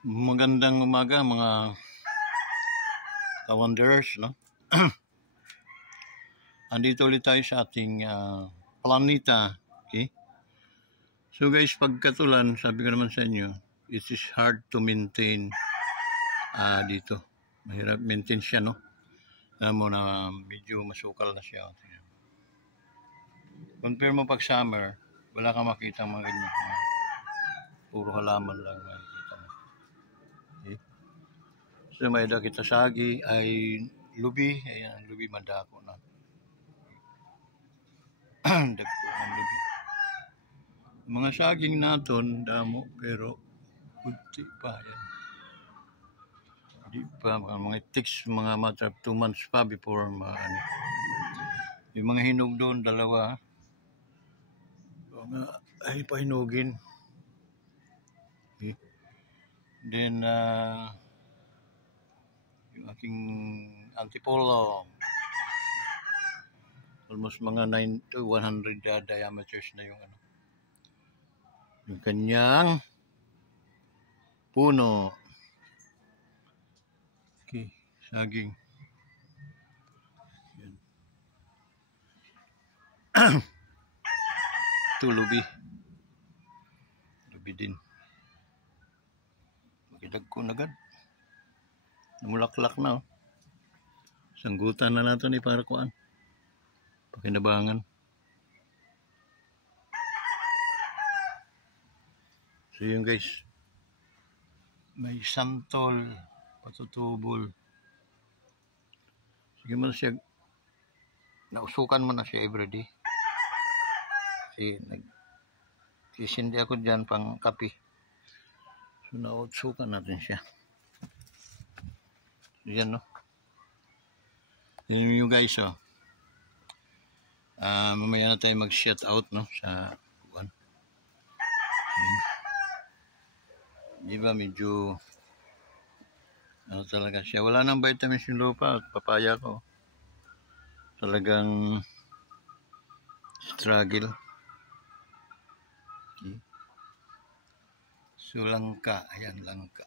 Magandang umaga mga ka-wanderers, no? Andito ulit tayo sa ating planeta, okay? So guys, pagkatulan, sabi ko naman sa inyo, it is hard to maintain dito. Mahirap maintain siya, no? Alam mo na medyo masukal na siya. Compare mo pag summer, wala kang makita mga ganyan. Puro halaman lang makikita mo. Okay? So may kita sagi ay lubi, ayan, lubi madako na. Dagko ng lubi. Mga saging naton damo pero kunti pa yan. Di pa mga ticks, mga matter of 2 months pa before yung mga hinog doon dalawa ay pahinugin. Okay. Then yung aking antipolo almost mga 9 to 100 diameters na yung yung kanyang puno. Okay, saging. Yan. Ito lubi. Lubi din. Magidag ko nagad. Namulaklak na. Sanggutan na natin para kuan. Pakinabangan. So yun guys. May santol, patutubol. Sige mo na siya. Nausukan mo na siya everyday. Kasi nagsisindi ako dyan pang kape. So nausukan natin siya. So yan, no. Tignan nyo guys, oh. Mamaya na tayo mag-shout out, no, sa buwan. Di ba medyo talaga siya. Wala nang vitamins yung lupa at papaya ko. Talagang struggle. Okay. So langka, ayan langka.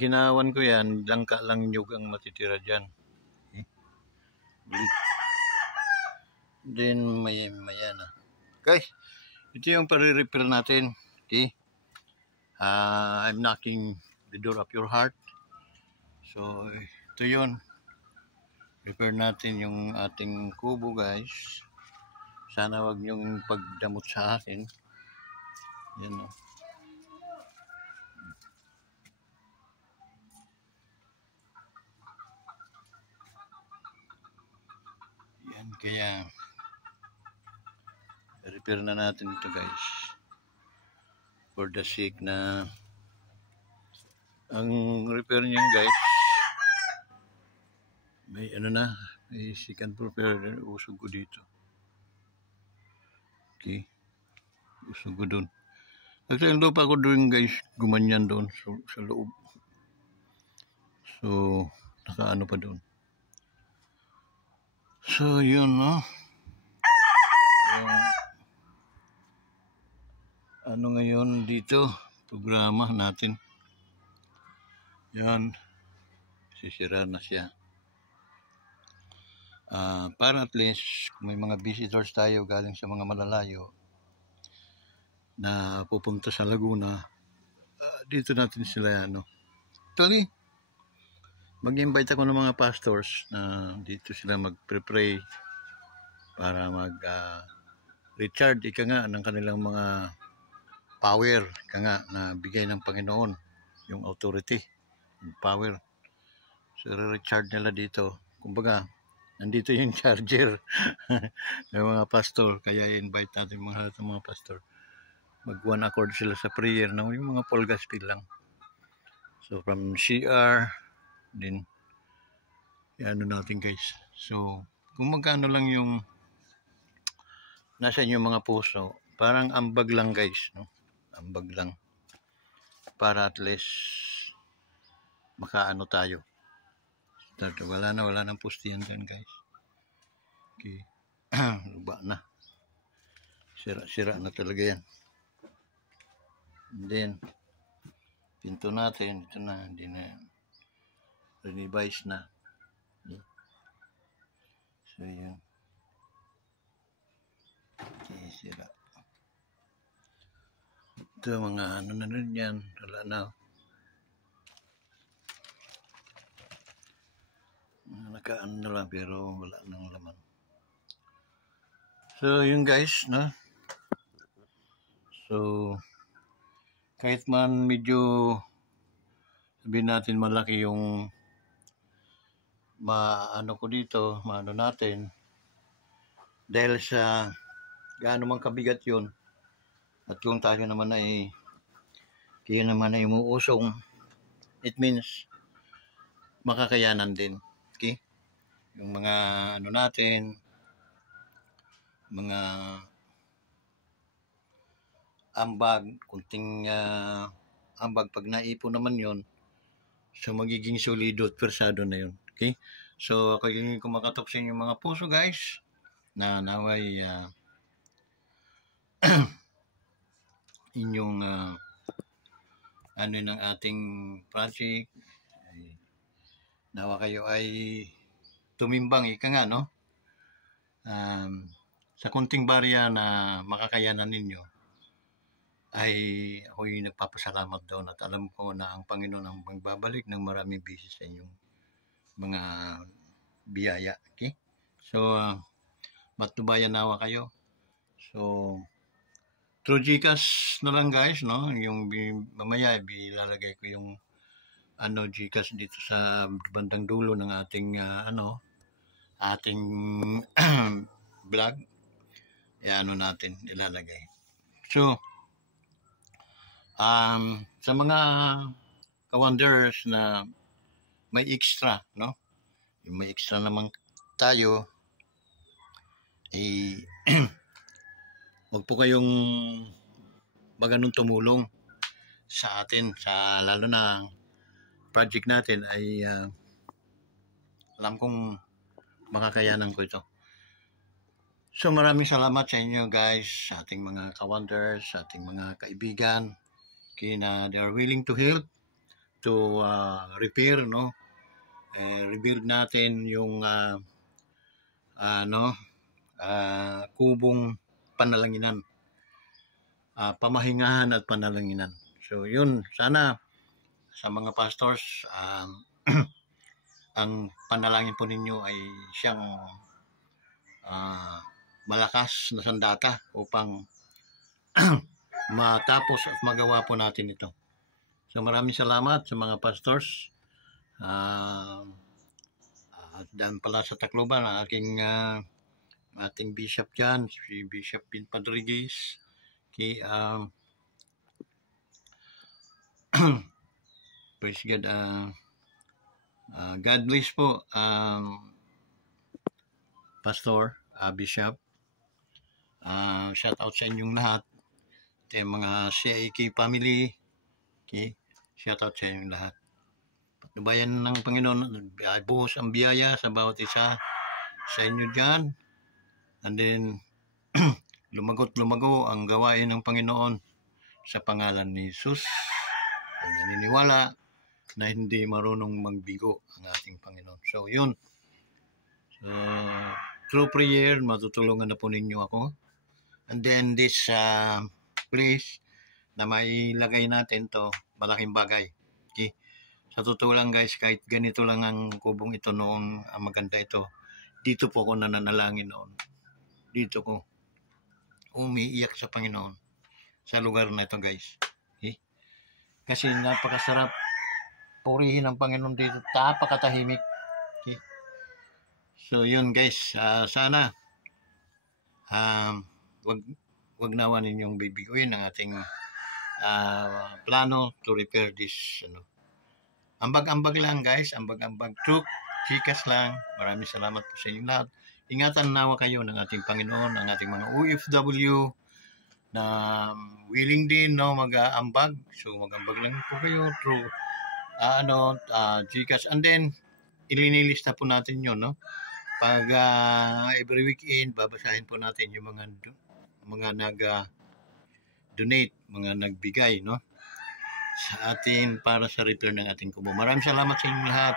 Ginawan ko yan, langka lang nyug ang matitira dyan. Okay. Then maya na. Okay, ito yung pare-repair natin. Okay, I'm knocking the door of your heart. So ito yun, repair natin yung ating kubo guys. Sana wag nyong pagdamot sa akin. Yan, no. Yan, kaya repair na natin ito guys, for the sake na ang repair niyan guys may may second prepare usog ko dito. Okay, usog ko dun. Kasi ang lupa ko doon guys gumanyan doon sa loob, so nakaano pa doon. So yun, no. Ano ngayon dito, programa natin. Yan, sisira na siya. Para at least kung may mga visitors tayo galing sa mga malalayo na pupunta sa Laguna, dito natin sila actually mag-invite ako ng mga pastors na dito sila mag-pray para recharge ika nga ng kanilang mga power ika nga na bigay ng Panginoon, yung authority, yung power. So recharge nila dito, kumbaga nandito yung charger ng mga pastor, kaya invite natin mga pastor mag one accord sila sa prayer, no? Yung mga Paul Gospel lang. So from CR din ano natin guys. So kung magkano lang yung nasa inyo mga puso, parang ambag lang guys, no? Ambag lang para at least makaano tayo. Wala nang pustihan dyan guys. Okay. Luba na, sira na talaga yan. And then Pinto natin, ito na, hindi na, revise na. So, yun. Okay, sira. Ito, mga ano na rin yan, wala na. Nakaano na lang, pero wala nang laman. So, yun guys, no? So, kahit man medyo sabihin natin malaki yung maano ko dito, maano natin, dahil sa gaano man kabigat yun, at kung tayo naman ay kaya naman ay umuusong, it means makakayanan din. Okay? Yung mga ano natin, mga ambag, kunting ambag, pag naipon naman yon, so magiging solido at persado na yun. Okay? So ako yung kumakatok sa inyo mga puso guys, na naway inyong ano ng ating project, nawa kayo ay tumimbang, ika nga, no? Sa kunting barya na makakayanan ninyo, ay ako'y nagpapasalamat daw at alam ko na ang Panginoon ang magbabalik ng maraming beses sa inyong mga biyaya. Okay? So, matubayan nawa kayo. So, through GCash na lang guys, no? Yung mamaya ilalagay ko yung GCash dito sa bandang dulo ng ating ating vlog. Natin ilalagay. So, sa mga ka-wonders na may extra, no? Yung may extra naman tayo, wag po kayong maganong tumulong sa atin, sa lalo na project natin ay alam kong makakayanan ko ito. So maraming salamat sa inyo guys, sa ating mga ka-wonders, sa ating mga kaibigan, na they are willing to help to repair, no? Rebuild natin yung kubong panalanginan, pamahingahan at panalanginan. So yun, sana sa mga pastors, ang panalangin po ninyo ay siyang malakas na sandata upang matapos at magawa po natin ito. So maraming salamat sa mga pastors. Dan pala sa Tacloban, ang ating bishop dyan, si Bishop Bin Padrigues. Okay, praise God. God bless po, Pastor, Bishop. Shout out sa inyong lahat. Ito yung mga CIK family. Okay? Shout out sa inyong lahat. Patnubayan ng Panginoon, buhos ang biyaya sa bawat isa sa inyo dyan. And then, lumago ang gawain ng Panginoon sa pangalan ni Jesus. Ang naniniwala na hindi marunong magbigo ang ating Panginoon. So, yun. So, through prayer, matutulungan na po ninyo ako. And then, this place na mailagay natin to, malaking bagay. Okay? Sa totoo lang guys, kahit ganito lang ang kubong ito noon, ang maganda ito, dito po ako nananalangin noon. Dito ko umiiyak sa Panginoon sa lugar na ito guys. Okay? Kasi napakasarap purihin ang Panginoon dito, napakatahimik. Okay? So yun guys, sana wag nawa ninyong bibiguin ang ating plano to repair this. Ambag-ambag lang guys, ambag-ambag, truk, chikas lang. Maraming salamat po sa inyong lahat. Ingatan nawa kayo ng ating Panginoon, ng ating mga OFW na willing din, no, mag-aambag. So mag-ambag lang po kayo through Gcash. And then ilinilista po natin yun, no? Pag every weekend, babasahin po natin yung mga nag-donate, mga nagbigay, no? sa atin para sa repair ng ating kubo. Maraming salamat sa inyong lahat.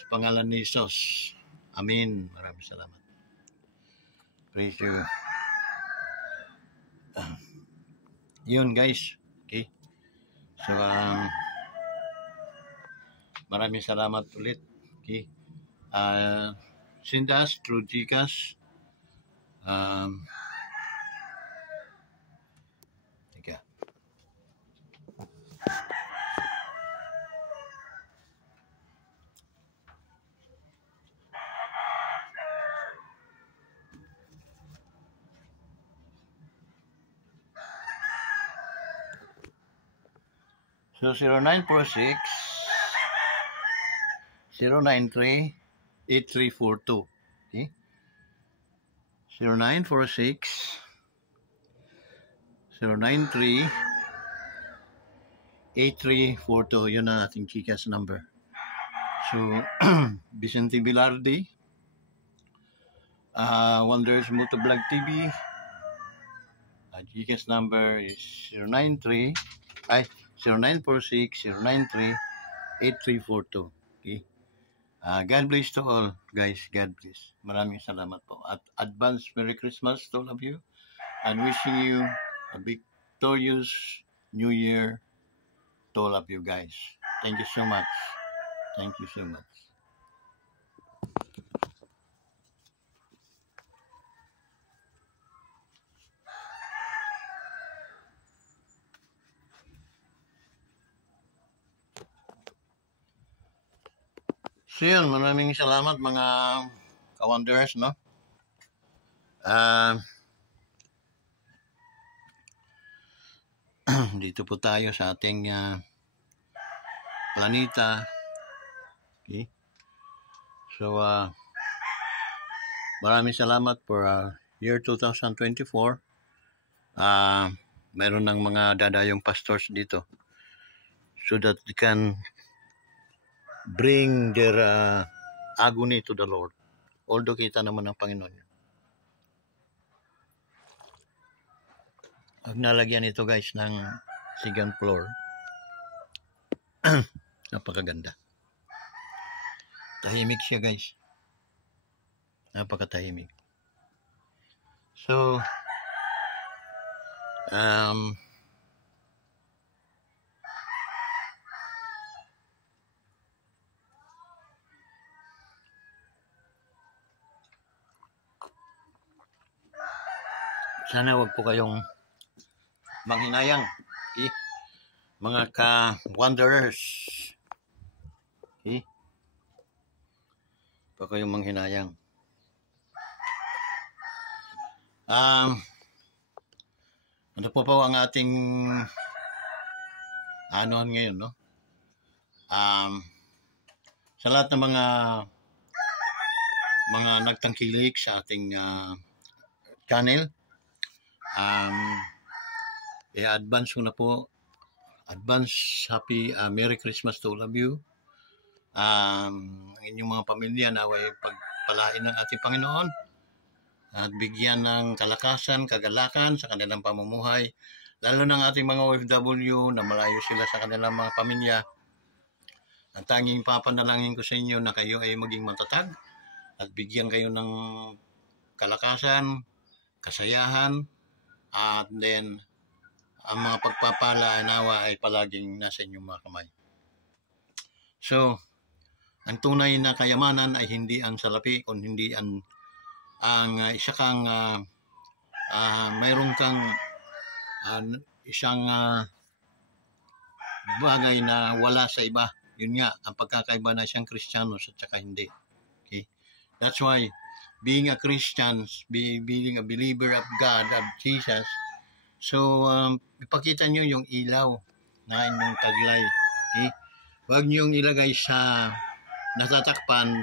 Sa pangalan ni Jesus. Amen. Maraming salamat. Praise you. Yun guys. Okay. So, maraming salamat ulit. Okay. Send us through GCash. Teka. So 0946 093 8342. Okay? 0946 093 8342. Yun ang ating GCash number. So, Vicente Bilardi, Wonders Motovlog TV. GCash number is 0946 093 8342. Okay? God bless to all, guys. God bless. Maraming salamat po. At advance Merry Christmas to all of you. And wishing you a victorious New Year to all of you guys. Thank you so much. Thank you so much. So yun, maraming salamat mga ka-wonders, no? Dito po tayo sa ating planeta. Okay? So, maraming salamat for year 2024. Meron ng mga dadayong pastors dito so that they can bring their agony to the Lord. Although kita naman ng Panginoon. Pag nalagyan ito guys ng second floor, napakaganda. Tahimik siya guys. Napakatahimik. So, sana wag po kayong manghinayang, okay? Mga ka-wanderers, okay? Wag kayong manghinayang. Ano po ang ating anohan ngayon, no? Sa lahat ng mga nagtangkilik sa ating channel, i-advance ko na po. Advance happy Merry Christmas to all of you. Ang inyong mga pamilya naway pagpalain ng ating Panginoon at bigyan ng kalakasan, kagalakan sa kanilang pamumuhay, lalo ng ating mga OFW na malayo sila sa kanilang mga pamilya. Ang tanging papanalangin ko sa inyo na kayo ay maging matatag at bigyan kayo ng kalakasan, kasayahan, at then ang mga pagpapala nawa ay palaging nasa inyong mga kamay. So, ang tunay na kayamanan ay hindi ang salapi, kundi hindi ang isa kang mayroon kang isang bagay na wala sa iba. Yun nga, ang pagkakaiba na isang Kristiyano at saka hindi. Okay? That's why being a Christian, being a believer of God, of Jesus, so ipakita nyo yung ilaw na inyong taglay. Okay? Huwag nyo yung ilagay sa natatakpan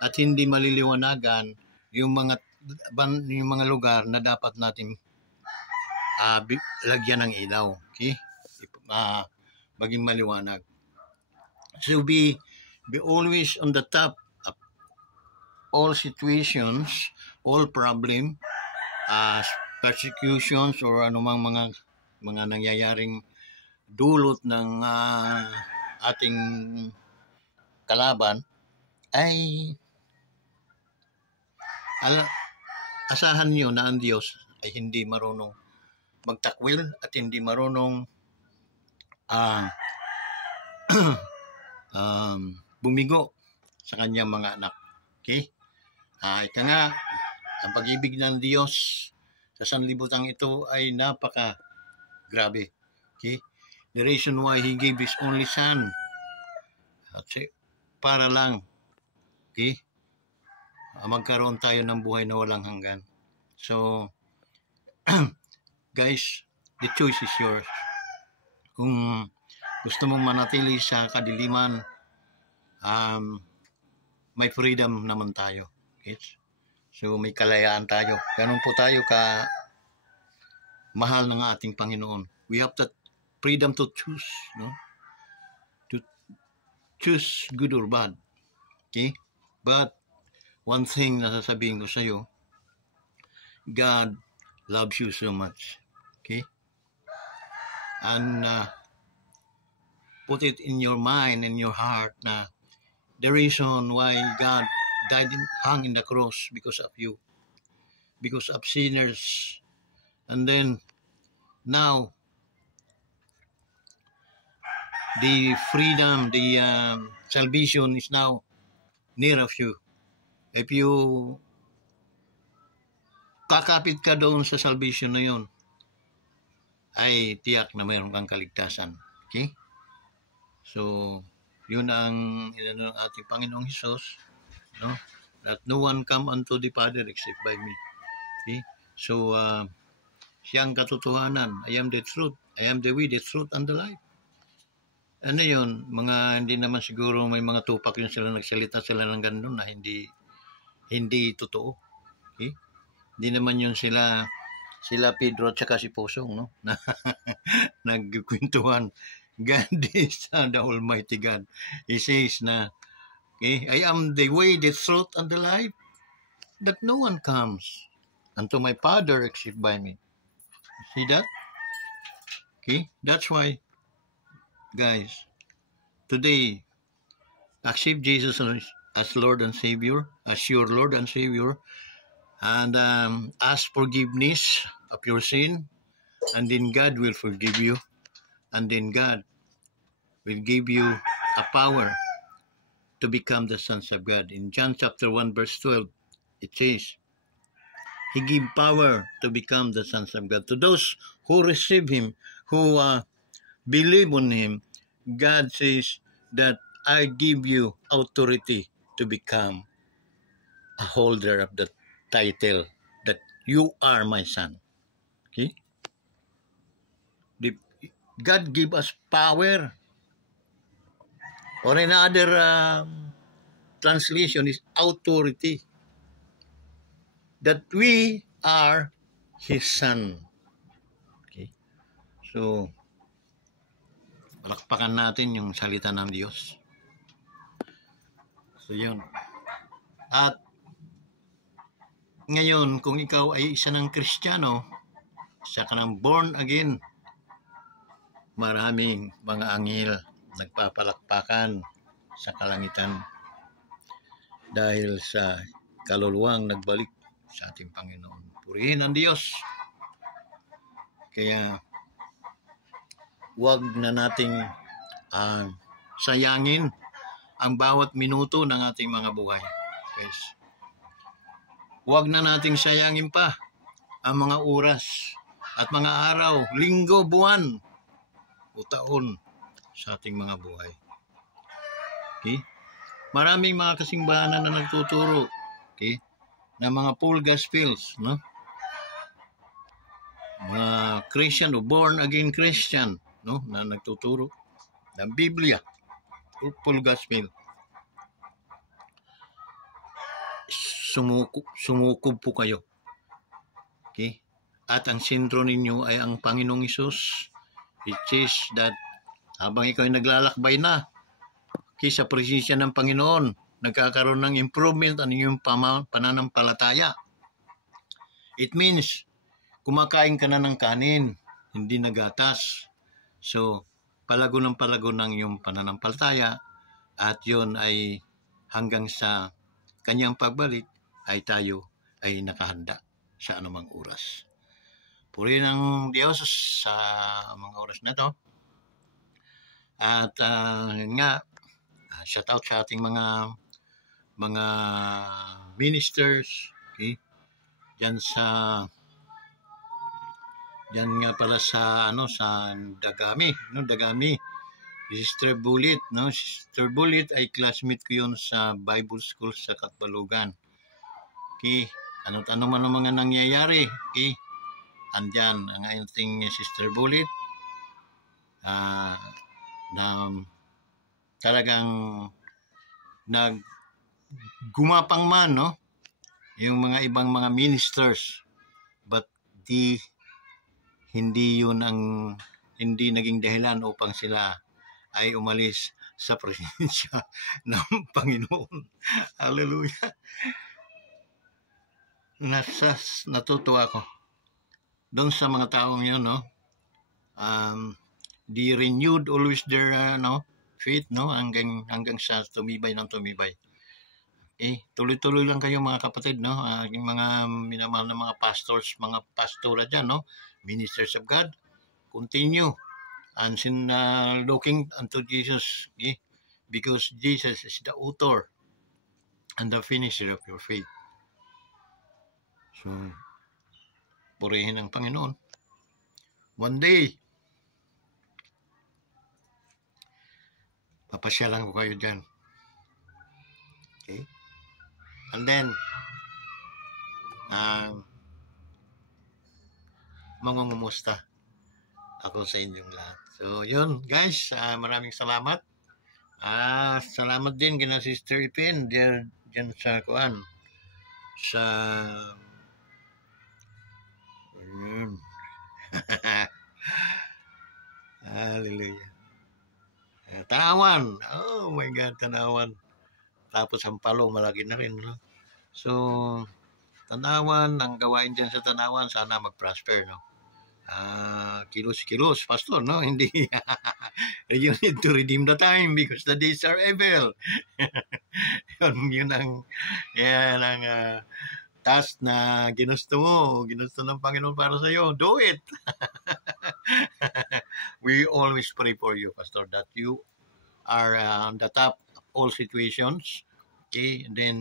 at hindi maliliwanagan yung mga lugar na dapat natin lagyan ng ilaw. Okay? Maging maliwanag. So be always on the top of all situations, all problem, persecutions or anumang mga nangyayaring dulot ng ating kalaban ay asahan niyo na ang Diyos ay hindi marunong magtakwil at hindi marunong bumigo sa kanyang mga anak. Okay? Ika nga, ang pag-ibig ng Diyos sa sanlibutan ito ay napaka grabe. Okay? The reason why He gave His only Son para lang, okay, magkaroon tayo ng buhay na walang hanggan. So, guys, the choice is yours. Kung gusto mong manatili sa kadiliman, may freedom naman tayo. Okay? So, may kalayaan tayo. Ganun po tayo ka mahal ng ating Panginoon. We have that freedom to choose, no? To choose good or bad. Okay? But one thing na sasabihin ko sa iyo, God loves you so much. Okay? And put it in your mind and your heart na the reason why God died and hung in the cross because of you, because of sinners. And then now the freedom, the salvation is now near of you. If you kakapit ka doon sa salvation na yun, ay tiyak na mayroon kang kaligtasan. Okay? So, yun ang inano ng ating Panginoong Hesus, no? That no one come unto the Father except by me. Okay? So, siya ang katotohanan. I am the truth. I am the way, the truth, and the life. Ano yun? Mga hindi naman siguro may mga tupak yun sila, nagsalita sila ng gano'n na hindi totoo. Okay? Hindi naman yun sila Pedro at saka si Pusong, no? Nagkwentuhan. God is the Almighty God. He says na, okay, I am the way, the truth, and the life, that no one comes unto my Father except by me. See that? Okay? That's why, guys, today, accept Jesus as Lord and Savior, as your Lord and Savior, and ask forgiveness of your sin, and then God will forgive you, and then God will give you a power to become the sons of God. In John chapter 1 verse 12, it says, He gave power to become the sons of God. To those who receive Him, who believe on Him, God says that I give you authority to become a holder of the title that you are my son. Okay? God give us power. Or another translation is authority. That we are His son. Okay? So, palakpakan natin yung salita ng Diyos. So, yun. At ngayon, kung ikaw ay isa ng Kristiyano, isa ka ng born again, maraming mga anghel nagpapalakpakan sa kalangitan dahil sa kaluluwang nagbalik sa ating Panginoon. Purihin ang Diyos. Kaya huwag na nating sayangin ang bawat minuto ng ating mga buhay. Guys, huwag na nating sayangin pa ang mga oras at mga araw, linggo, buwan o taon sa ating mga buhay. Okay? Maraming mga kasimbahan na nagtuturo, okay, na mga full gospels, no? Mga Christian o born again Christian, no, na nagtuturo ng Biblia, full gospel. Sumukob po kayo. Okay? At ang sentro ninyo ay ang Panginoong Hesus. It says that habang ikaw ay naglalakbay na sa presensya ng Panginoon, nagkakaroon ng improvement ang iyong pananampalataya. It means, kumakain ka na ng kanin, hindi na gatas. So, palago ng iyong pananampalataya, at yun ay hanggang sa kanyang pagbalik ay tayo ay nakahanda sa anumang oras. Purihin ang Diyos sa mga oras na to. At shout out sa ating mga ministers, okay? Diyan nga pala sa Dagami, Sister Bullet, Sister Bullet ay classmate ko yun sa Bible School sa Katbalugan. Okay, ano man ang mga nangyayari, okay? Andyan ang ating Sister Bullet, na talagang gumapang man, no? Yung mga ibang mga ministers, but hindi naging dahilan upang sila ay umalis sa presensya ng Panginoon. Hallelujah. Natutuwa ako doon sa mga taong yun, no? They renewed always their faith, no? Hanggang sa tumibay. Tuloy-tuloy lang kayo mga kapatid, no? Aking mga minamahal na mga pastors, mga pastora dyan, no? Ministers of God, continue and looking unto Jesus, okay? Because Jesus is the author and the finisher of your faith. So, purihin ang Panginoon. One day, papasyalan ko kayo dyan. Okay? And then, mangungumusta ako sa inyong lahat. So, yun guys, maraming salamat. Salamat din kina Sister Ipin dyan sa hallelujah. Tanawan. Oh my God, Tanawan. Tapos ang Palo, malaki na rin, no? So, Tanawan, ang gawain dyan sa Tanawan, sana mag-prosper, no? Kilos, pastor, no? Hindi. You need to redeem the time because the days are evil. yun ang task na ginusto ng Panginoon para sa iyo. Do it. We always pray for you, pastor, that you are on the top of all situations. Okay? And then,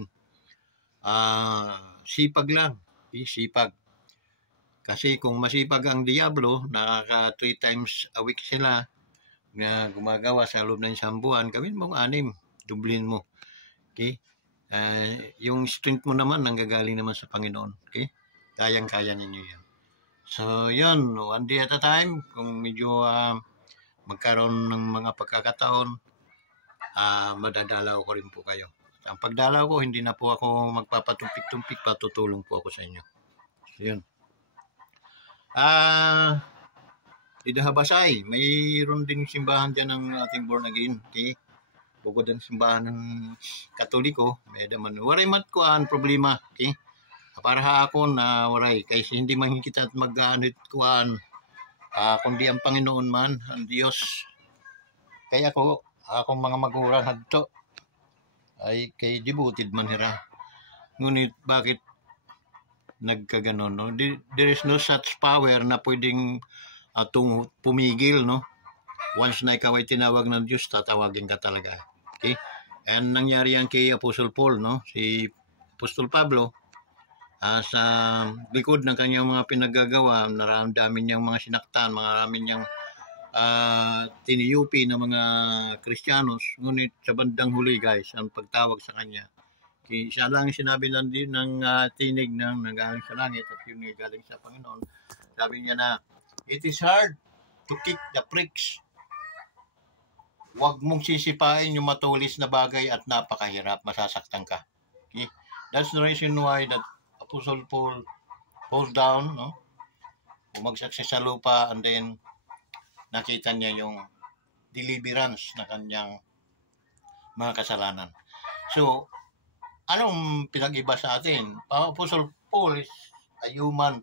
sipag lang. Sipag. Kasi kung masipag ang Diablo, nakaka 3 times a week sila na gumagawa sa loob ng isang buwan, gawin mong 6, dublin mo. Okay? Yung strength mo naman, nanggagaling naman sa Panginoon. Okay? Kayang-kaya ninyo yan. So, yun, one day at a time, kung medyo magkaroon ng mga pagkakataon, madadalaw ko rin po kayo. Ang pagdalaw ko, hindi na po ako magpapatumpik-tumpik, patutulong po ako sa inyo. So, yun. Didahabasay, mayroon din simbahan dyan ng ating born again. Okay? Bukod ang simbahan ng Katoliko, may daman. Waray mat ko ang problema. Okay? Para ako na waray. Kasi hindi man kita mag-anit ko kundi ang Panginoon man, ang Diyos. Kaya akong mga magulang hadto ay kay dibutid man hira. Ngunit bakit nagkaganon, no? There is no such power na pwedeng pumigil, no? Once na ikaw ay tinawag ng Diyos, tatawagin ka talaga. Okay? And nangyari yan kay Apostle Paul, no? Si Apostol Pablo, sa likod ng kanyang mga pinagagawa, naramdamin niyang mga sinaktan, marami niyang tiniyupi ng mga Kristiyanos. Ngunit sa bandang huli, guys, ang pagtawag sa kanya, siya lang sinabi lang din ng tinig ng nanggaling sa langit at yun galing sa Panginoon. Sabi niya na, it is hard to kick the pricks. Huwag mong sisipain yung matulis na bagay at napakahirap, masasaktan ka. Okay? That's the reason why that Apostle Paul falls down, no? Bumagsak siya sa lupa, and then nakita niya yung deliverance na kanyang mga kasalanan. So, anong pinag-iba sa atin? Apostle Paul is a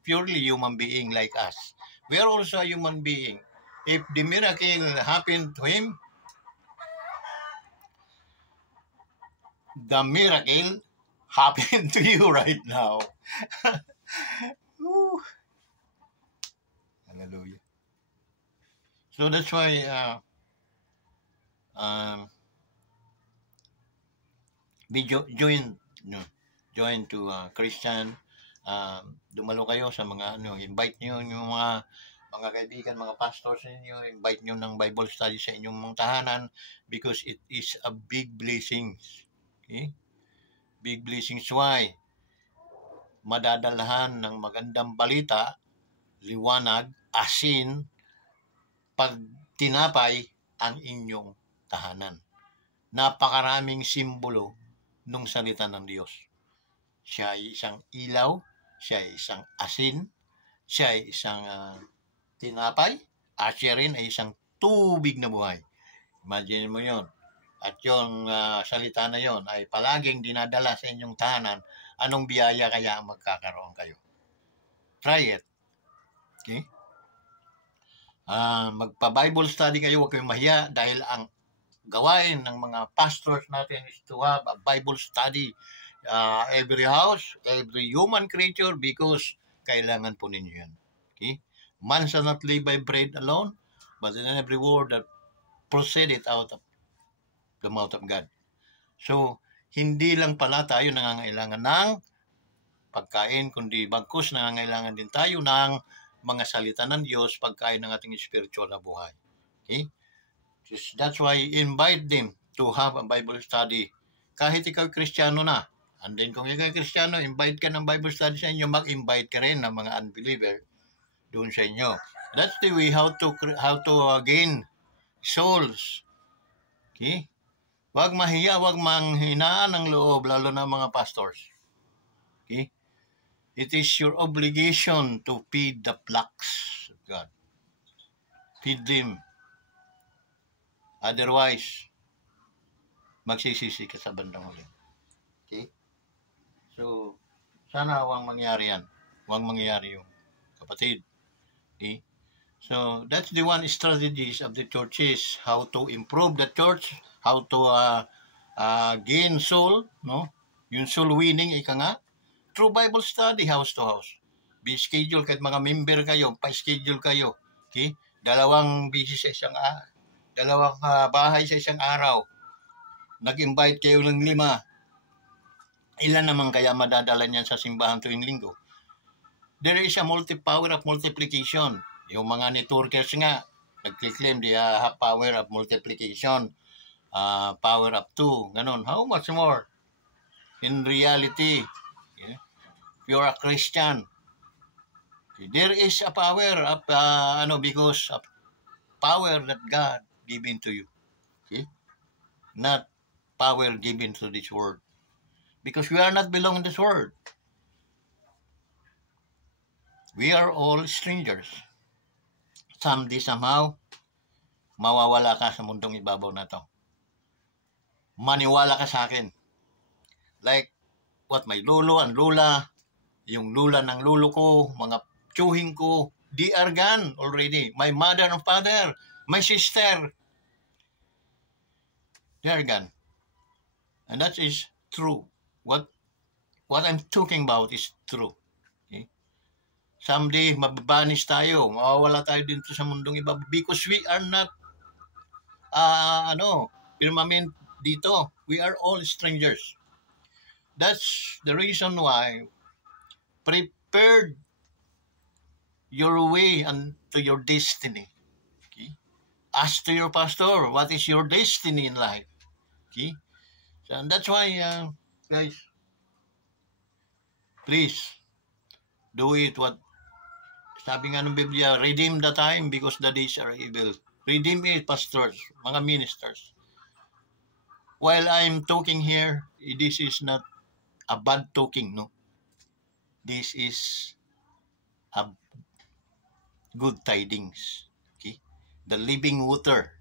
purely human being like us. We are also a human being. If the miracle happened to him, the miracle happened to you right now. Woo. Hallelujah. So that's why we join to Christian. Dumalo kayo sa mga invite niyo yung mga kaibigan, mga pastors ninyo, invite niyo ng Bible study sa inyong mga tahanan because it is a big blessing. Okay? Big blessings. Why? Madadalahan ng magandang balita, liwanag, asin, pag tinapay ang inyong tahanan. Napakaraming simbolo nung salita ng Diyos. Siya ay isang ilaw, siya ay isang asin, siya ay isang tinapay, at siya rin ay isang tubig na buhay. Imagine mo yon. At yung salita na yon ay palaging dinadala sa inyong tahanan, anong biyaya kaya magkakaroon kayo? Try it. Okay? Magpa-Bible study kayo, huwag kayong mahiya dahil ang gawain ng mga pastors natin is to have a Bible study every house, every human creature because kailangan po ninyo yan. Okay? Man shall not live by bread alone, but in every word that proceeded out of the mouth of God. So, hindi lang pala tayo nangangailangan ng pagkain, kundi bagkus nangangailangan din tayo ng mga salita ng Diyos, pagkain ng ating spiritual na buhay. Okay? That's why invite them to have a Bible study. Kahit ikaw Kristiyano na, and then kung ikaw Kristiyano, invite ka ng Bible study sa inyo, mag-invite ka rin ng mga unbeliever doon sa inyo. That's the way how to gain souls. Okay? Huwag mahiya, huwag manghinaan ng loob, lalo na mga pastors. Okay? It is your obligation to feed the flocks of God. Feed them. Otherwise, magsisisi ka sa bandang huli. Okay? So, sana huwag mangyari yan. Huwag mangyari yung kapatid. Okay? So, that's the one strategies of the churches, how to improve the church, how to gain soul, no? Yung soul winning, ika nga, through Bible study, house to house. Be schedule, kahit mga member kayo, pa-schedule kayo. Okay? Dalawang bahay sa isang araw. Nag-invite kayo ng 5. Ilan naman kaya madadala niyan sa simbahan tuwing linggo? There is a power of multiplication. Yung mga networkers nga, nag-claim they have power of multiplication, power of 2, ganun. How much more? In reality, yeah, if you're a Christian, there is a power of, because of power that God given to you. Okay? Not power given to this world. Because we are not belong in this world. We are all strangers. Someday, somehow, mawawala ka sa mundong ibabaw na to. Maniwala ka sa akin. Like, what my lolo and lola, yung lula ng lolo ko, mga tsuhing ko, they are gone already. My mother and father, my sister, they are gone. And that is true. What I'm talking about is true. Okay? Someday, mababanis tayo. Mawawala tayo dito sa mundong iba because we are not, permanent dito. We are all strangers. That's the reason why prepared your way to your destiny. Okay? Ask to your pastor, what is your destiny in life? Okay? So, and that's why, guys, please, do it what sabi nga ng Biblia, redeem the time because the days are evil. Redeem it, pastors, mga ministers. While I'm talking here, this is not a bad talking, no? This is a good tidings. Okay? The living water.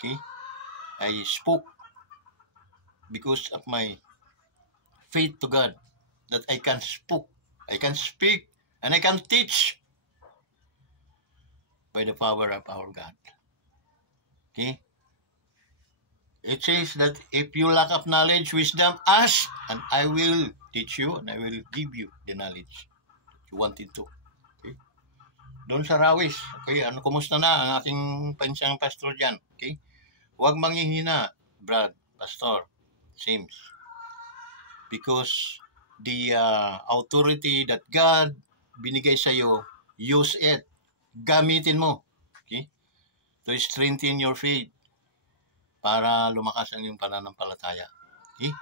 Okay? I spoke because of my faith to God that I can speak, and I can teach. by the power of our God. Okay? It says that if you lack of knowledge, wisdom, ask, and I will teach you, and I will give you the knowledge you wanted to. Okay? Doon sa Rawis, okay, kumusta na ang ating pansang pastor dyan? Okay? Huwag manghihina, Brad, Pastor, Sims. Because the authority that God binigay sa iyo, use it. Gamitin mo. Okay? To strengthen your faith para lumakas ang iyong pananampalataya. Okay?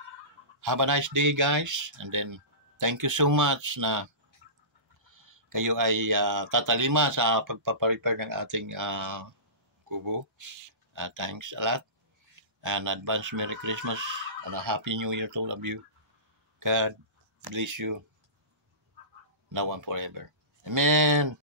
Have a nice day, guys. And then, thank you so much na kayo ay tatalima sa pagpaparepair ng ating kubo. Thanks a lot. And advance Merry Christmas and a Happy New Year to all of you. God bless you now and forever. Amen.